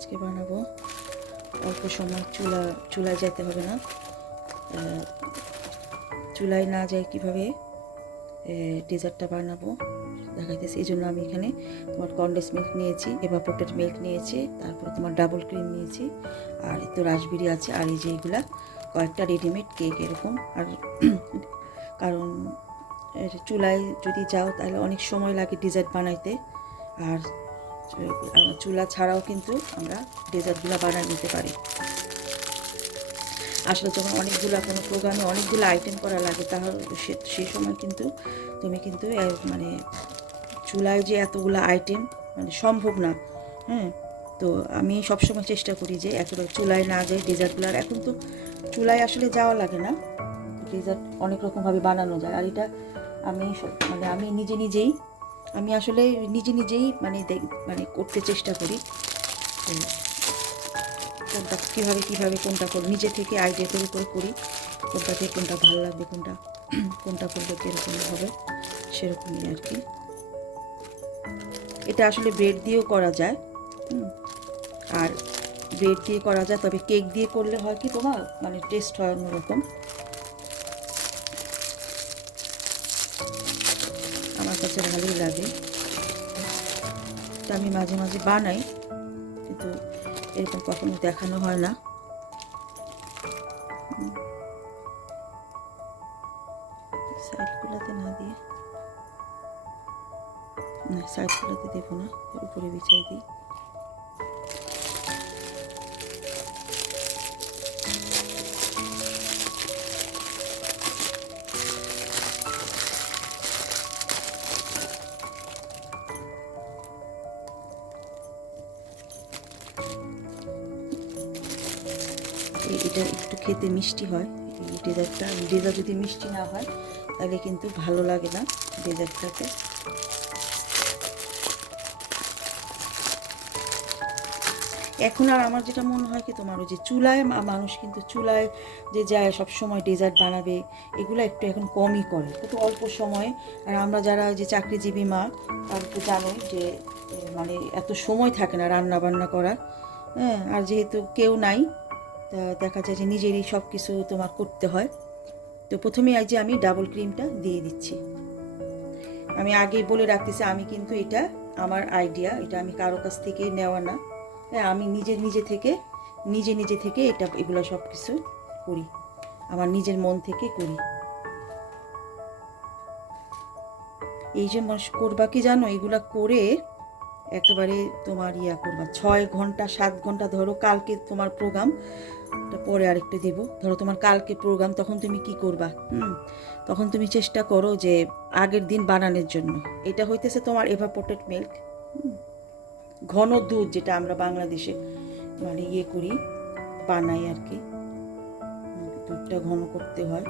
আজকে বানাবো অল্প সময় চুলায় যেতে হবে না। চুলায় না যাই কীভাবে ডেজার্টটা বানাবো দেখাইতেছি। এই জন্য আমি এখানে তোমার কনডেন্স মিল্ক নিয়েছি, এভাপোরেটেড মিল্ক নিয়েছি, তারপরে তোমার ডাবল ক্রিম নিয়েছি, আর এই তো রাসবেরি আছে, আর এই যে এইগুলা কয়েকটা রেডিমেড কেক এরকম। আর কারণ চুলায় যদি যাও তাহলে অনেক সময় লাগে ডেজার্ট বানাইতে, আর চুলা ছাড়াও কিন্তু আমরা ডেজার্টগুলো বানিয়ে নিতে পারি। আসলে যখন অনেকগুলো কোনো প্রোগ্রামে অনেকগুলো আইটেম করা লাগে তাহলে সেই সময় কিন্তু তুমি কিন্তু মানে চুলায় যে এতগুলো আইটেম মানে সম্ভব না। হ্যাঁ, তো আমি সবসময় চেষ্টা করি যে একেবারে চুলায় না যাই ডেজার্টগুলো। আর এখন তো চুলায় আসলে যাওয়া লাগে না, ডেজার্ট অনেক রকমভাবে বানানো যায়। আর এটা আমি নিজেই মানে করতে চেষ্টা করি কোনটা কীভাবে কোনটা করি, নিজে থেকে আইডিয়া তৈরি করি কোনটা থেকে কোনটা ভালো লাগবে, কোনটা করলে কীরকম হবে সেরকমই আর কি। এটা আসলে ব্রেড দিয়েও করা যায়, আর ব্রেড দিয়ে করা যায়, তবে কেক দিয়ে করলে হয় কি তোমার মানে টেস্ট হয় অন্যরকম। আমার কাছে ভালোই লাগে, তো আমি মাঝে মাঝে বানাই, কিন্তু এরকম কখনো দেখানো হয় না। সাইডগুলোতে না দিয়ে সাইডগুলোতে দেবো না, উপরে বিছাই দিই। এটা একটু খেতে মিষ্টি হয় এই ডেজার্ট যদি মিষ্টি না হয় তাহলে কিন্তু ভালো লাগে না ডেজার্টটাতে। এখন আর আমার যেটা মনে হয় কি তোমার ওই যে চুলায় মানুষ কিন্তু চুলায় যে যায় সব সময় ডেজার্ট বানাবে এগুলো একটু এখন কমই করে, একটু অল্প সময়। আর আমরা যারা যে চাকরিজীবী মা তারা তো জানোই যে মানে এত সময় থাকে না রান্না বান্না করার। হ্যাঁ, আর যেহেতু কেউ নাই দেখা যায় যে নিজেরই সব কিছু তোমার করতে হয়। তো প্রথমে এই যে আমি ডাবল ক্রিমটা দিয়ে দিচ্ছি। আমি আগেই বলে রাখতেছি আমি কিন্তু এটা আমার আইডিয়া, এটা আমি কারো কাছ থেকে নেওয়া না। হ্যাঁ, আমি নিজে থেকে এগুলো সব কিছু করি, আমার নিজের মন থেকে করি। এই যে মানুষ করবা কি জানো, এগুলা করে একেবারে তোমার করবা 6 ঘন্টা 7 ঘন্টা। ধরো কালকে তোমার প্রোগ্রাম, পরে আরেকটু দেব। ধরো তোমার কালকে প্রোগ্রাম, তখন তুমি কি করবা? তখন তুমি চেষ্টা করো যে আগের দিন বানানোর জন্য। এটা হইতেছে তোমার এভাপোরেটেড মিল্ক, ঘন দুধ, যেটা আমরা বাংলাদেশে মানে করি বানাই আর কি। দুধটা ঘন করতে হয়,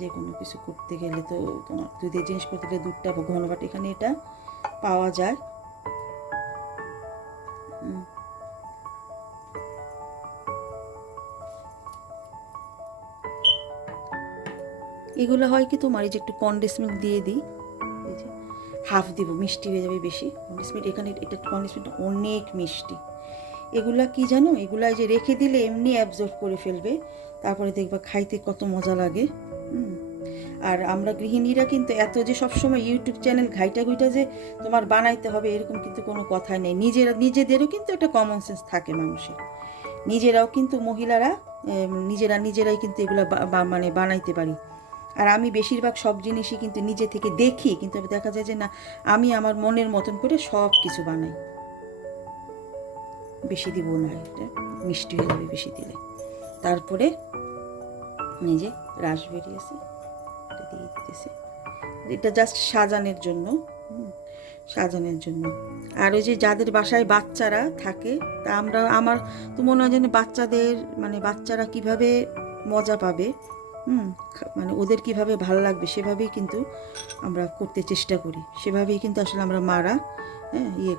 যে কোনো কিছু করতে গেলে তো তোমার দুধের জিনিস করতে গেলে দুধটা ঘন, বাট এখানে এটা পাওয়া যায়। এগুলো হয় কি তোমার এই যে একটু কনডেন্স মিল্ক দিয়ে দিই, এই যে হাফ দিব, মিষ্টি হয়ে যাবে বেশি কনডেন্স মিল্ক। এখানে এটা কনডেন্স মিল্কটা অনেক মিষ্টি। এগুলা কি জানো, এগুলা যে রেখে দিলে এমনি অ্যাবজর্ব করে ফেলবে, তারপরে দেখবা খাইতে কত মজা লাগে। আর আমরা গৃহিণীরা কিন্তু এত যে সবসময় ইউটিউব চ্যানেল ঘাইটা যে তোমার বানাইতে হবে এরকম কিন্তু কোনো কথাই নেই। নিজেদেরও কিন্তু একটা কমন সেন্স থাকে মানুষের, নিজেরাও কিন্তু মহিলারা নিজেরাই কিন্তু এগুলো মানে বানাইতে পারি। আর আমি বেশিরভাগ সব জিনিসই কিন্তু নিজে থেকে দেখি, কিন্তু দেখা যায় যে না, আমি আমার মনের মতন করে সব কিছু বানাই। বেশি দিব না, এটা মিষ্টি হয়ে যাবে বেশি দিলে। তারপরে নিজে রাসবেরি আছে, এটা দিয়ে দিতেছে, এটা জাস্ট সাজানোর জন্য। আর ওই যে যাদের বাসায় বাচ্চারা থাকে, তা আমার তো মনে হয় যেন বাচ্চারা কিভাবে মজা পাবে, মানে ওদের কিভাবে ভালো লাগবে সেভাবেই কিন্তু আমরা করতে চেষ্টা করি, সেভাবেই কিন্তু আসলে আমরা মারা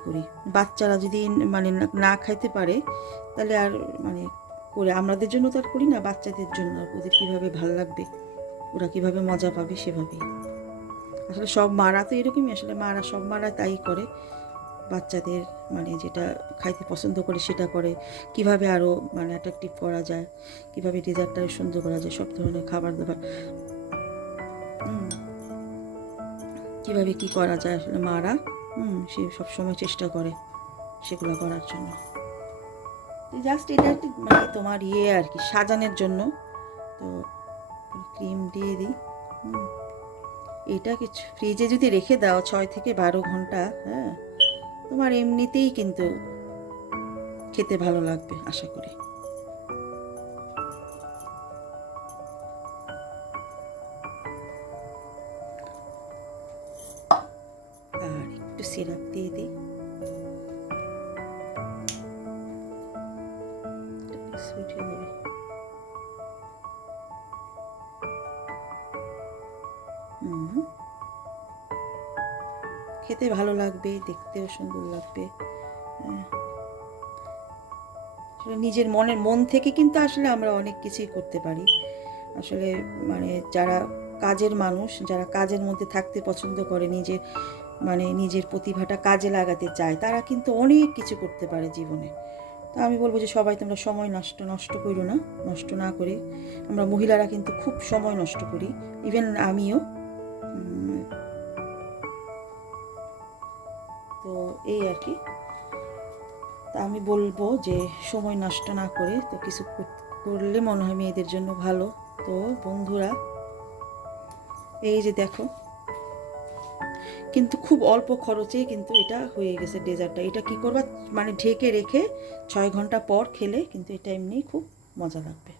করি। বাচ্চারা যদি মানে না খাইতে পারে তাহলে আর মানে করে আমাদের জন্য তো আর করি না, বাচ্চাদের জন্য ওদের কিভাবে ভালো লাগবে, ওরা কিভাবে মজা পাবে সেভাবেই। আসলে সব মারা তো এরকমই, আসলে সব মারা তাই করে, বাচ্চাদের মানে যেটা খাইতে পছন্দ করে সেটা করে, কিভাবে আরও মানে অ্যাট্রাকটিভ করা যায়, কিভাবে ডেজার্টটা সুন্দর করা যায়, সব ধরনের খাবার দাবার কীভাবে কী করা যায় আসলে মারা সে সবসময় চেষ্টা করে সেগুলো করার জন্য। জাস্ট এটা একটু মানে তোমার আর কি সাজানোর জন্য। তো ক্রিম দিয়ে দিই। এটা কিছু ফ্রিজে যদি রেখে দাও 6 থেকে 12 ঘন্টা, হ্যাঁ, তোমার এমনিতেই কিন্তু খেতে ভালো লাগবে আশা করি। আর একটু সিরাপ দিয়ে দিই, সুইট হয়ে যাবে। খেতে ভালো লাগবে, দেখতেও সুন্দর লাগবে। নিজের মন থেকে কিন্তু আসলে আমরা অনেক কিছুই করতে পারি আসলে। মানে যারা কাজের মানুষ, যারা কাজের মধ্যে থাকতে পছন্দ করে, নিজের প্রতিভাটা কাজে লাগাতে চায়, তারা কিন্তু অনেক কিছু করতে পারে জীবনে। তো আমি বলবো যে সবাই তোমরা সময় নষ্ট করো না, নষ্ট না করে। আমরা মহিলারা কিন্তু খুব সময় নষ্ট করি, ইভেন আমিও। তো এই আর কি। তা আমি বলবো যে সময় নষ্ট না করে তো কিছু করলে মনে হয় মেয়েদের জন্য ভালো। তো বন্ধুরা, এই যে দেখো, কিন্তু খুব অল্প খরচেই কিন্তু এটা হয়ে গেছে ডেজার্টটা। এটা কি করবা, মানে ঢেকে রেখে 6 ঘন্টা পর খেলে কিন্তু এটা এমনি খুব মজা লাগবে।